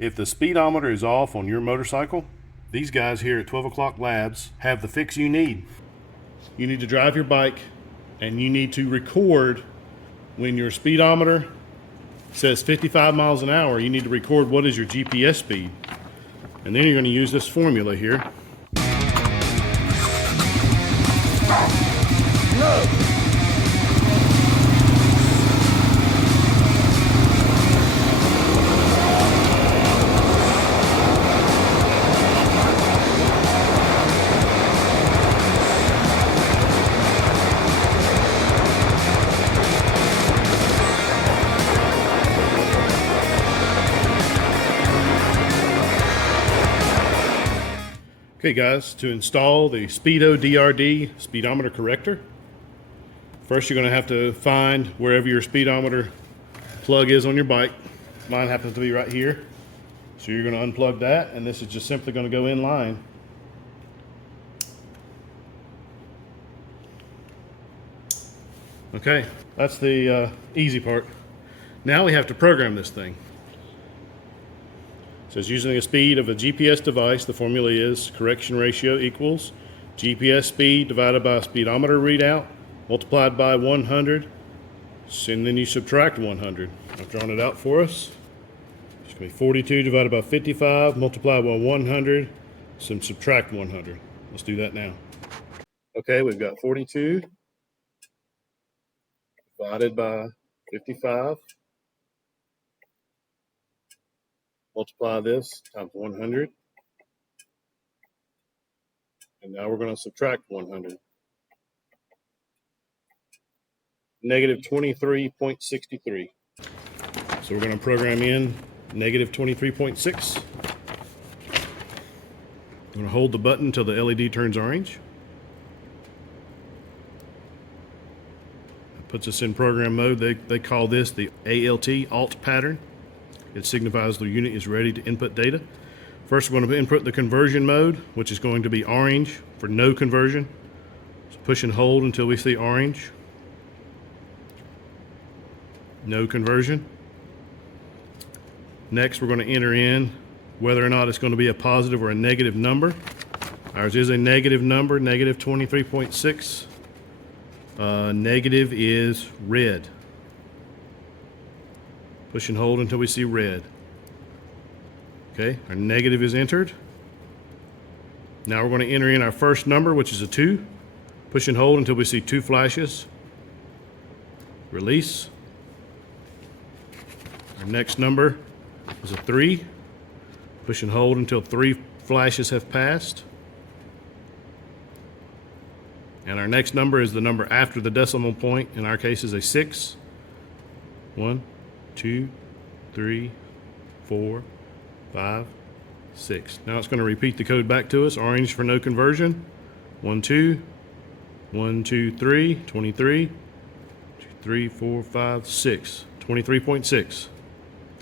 If the speedometer is off on your motorcycle, these guys here at 12 O'Clock Labs have the fix you need. You need to drive your bike and you need to record when your speedometer says 55 miles an hour. You need to record what is your GPS speed. And then you're going to use this formula here. No. Okay guys, to install the Speedo DRD speedometer corrector, first you're going to have to find wherever your speedometer plug is on your bike. Mine happens to be right here. So you're going to unplug that, and this is just simply going to go in line. Okay, that's the easy part. Now we have to program this thing. It says using a speed of a GPS device, the formula is correction ratio equals GPS speed divided by speedometer readout multiplied by 100, and then you subtract 100. I've drawn it out for us. It's going to be 42 divided by 55 multiplied by 100, so subtract 100. Let's do that now. Okay, we've got 42 divided by 55. Multiply this times 100. And now we're going to subtract 100. Negative 23.63. So we're going to program in negative 23.6. I'm going to hold the button until the LED turns orange. It puts us in program mode. They call this the alt pattern. It signifies the unit is ready to input data. First, we're going to input the conversion mode, which is going to be orange for no conversion. So push and hold until we see orange. No conversion. Next, we're going to enter in whether or not it's going to be a positive or a negative number. Ours is a negative number, negative 23.6. Negative is red. Push and hold until we see red. Okay, our negative is entered. Now we're going to enter in our first number, which is a 2. Push and hold until we see 2 flashes. Release. Our next number is a 3. Push and hold until 3 flashes have passed. And our next number is the number after the decimal point. In our case is a 6. 1, 2, 3, 4, 5, 6. Now it's going to repeat the code back to us. Orange for no conversion. 1, 2, 1, 2, 3, 23, 2, 3, 4, 5, 6, 23.6.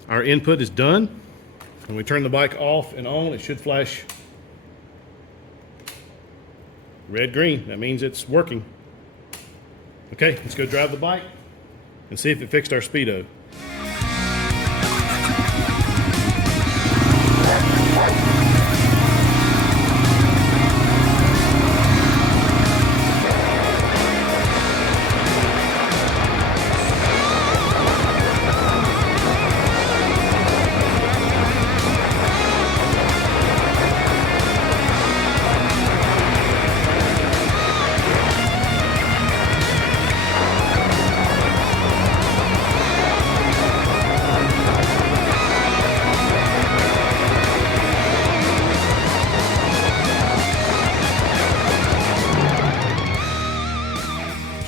Our input is done. When we turn the bike off and on, it should flash red, green. That means it's working. Okay, let's go drive the bike and see if it fixed our speedo.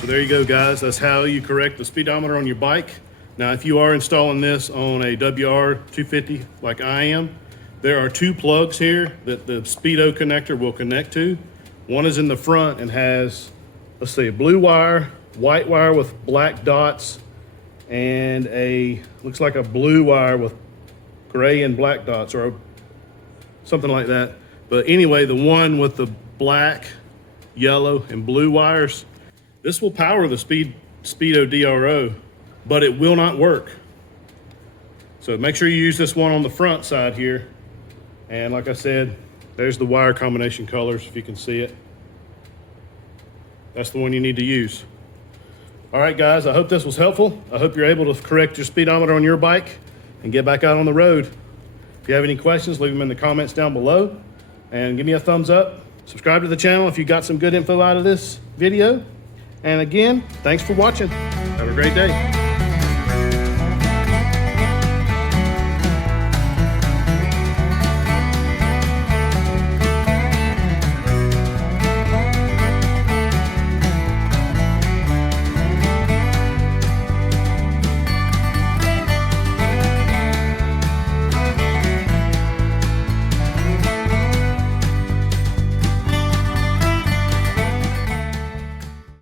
So there you go, guys. That's how you correct the speedometer on your bike. Now, if you are installing this on a WR250 like I am, there are 2 plugs here that the Speedo connector will connect to. One is in the front and has, let's see, a blue wire, white wire with black dots, and looks like a blue wire with gray and black dots, or something like that. But anyway, the one with the black, yellow, and blue wires, this will power the Speedo DRO, but it will not work. So make sure you use this one on the front side here. And like I said, there's the wire combination colors, if you can see it. That's the one you need to use. All right, guys, I hope this was helpful. I hope you're able to correct your speedometer on your bike and get back out on the road. If you have any questions, leave them in the comments down below and give me a thumbs up. Subscribe to the channel if you got some good info out of this video. And again, thanks for watching. Have a great day.